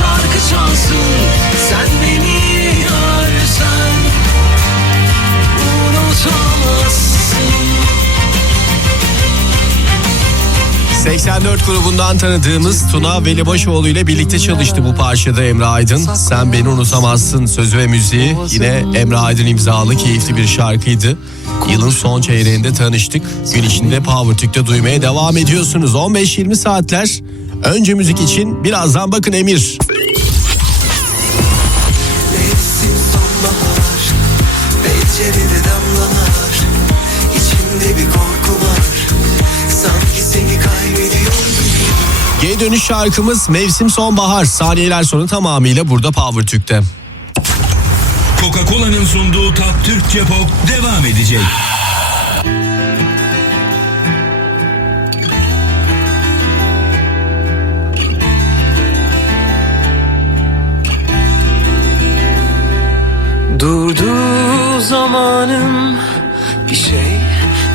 şarkı çalsın Sen beni ararsan unutamazsın 84 grubundan tanıdığımız Tuna Velibaşoğlu ile birlikte çalıştı bu parçada Emre Aydın. Sen beni unutamazsın sözü ve müziği yine Emre Aydın imzalı keyifli bir şarkıydı. Yılın son çeyreğinde tanıştık. Gün içinde Power Türk'te duymaya devam ediyorsunuz. 15-20 saatler önce müzik için birazdan bakın Emir. Pencerede damlalar İçimde bir korku var Sanki seni kaybediyor Geri dönüş şarkımız Mevsim Sonbahar. Saniyeler sonra tamamıyla burada Power Türk'te. Coca-Cola'nın sunduğu Top Türkçe Pop devam edecek. Zamanım Bir şey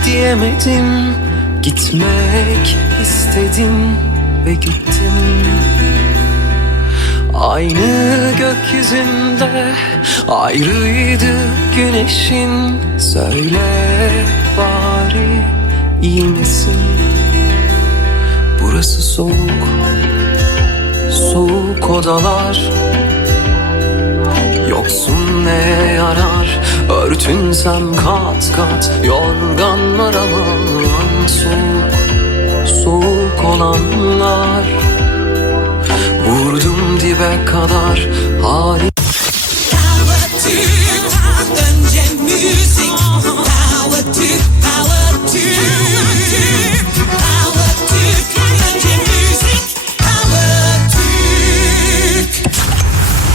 diyemedim. Gitmek istedim ve gittim. Aynı gökyüzünde ayrıydı güneşin. Söyle bari iyi misin? Burası soğuk, soğuk odalar. Yoksun ne Örtünsem kat kat Yorganlar aman Soğuk, soğuk olanlar Vurdum dibe kadar Halim.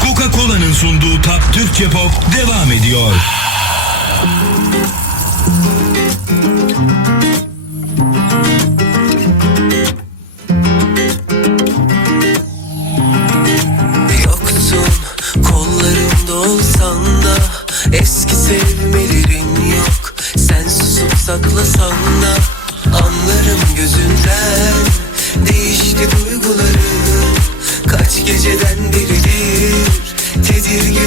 Coca-Cola'nın sunduğu Top Türkçe Pop devam ediyor. Eski sevmelerin yok. Sen susup saklasan da Anlarım gözünden. Değişti duygularım Kaç geceden beridir Tedirgin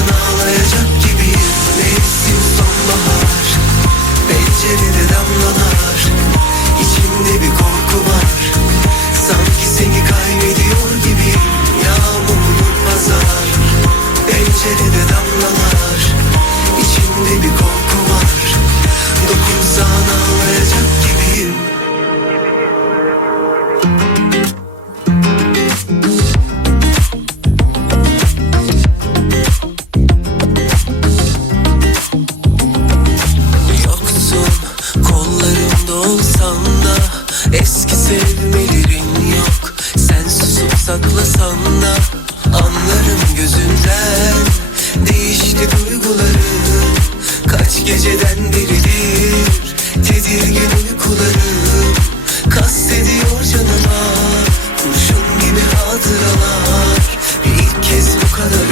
Dokunsan ağlayacak gibiyim Mevsim sonbahar? Pencerede damlalar İçimde bir korku var. Sanki seni kaybediyor gibiyim. Yağmurlu pazar. Pencerede damlalar İçimde bir saklasan da Anlarım gözünden. Değişti duygularım Kaç geceden beridir Tedirgin uykularım Kastediyor canıma Kurşun gibi hatıralar. Bir ilk kez bu kadar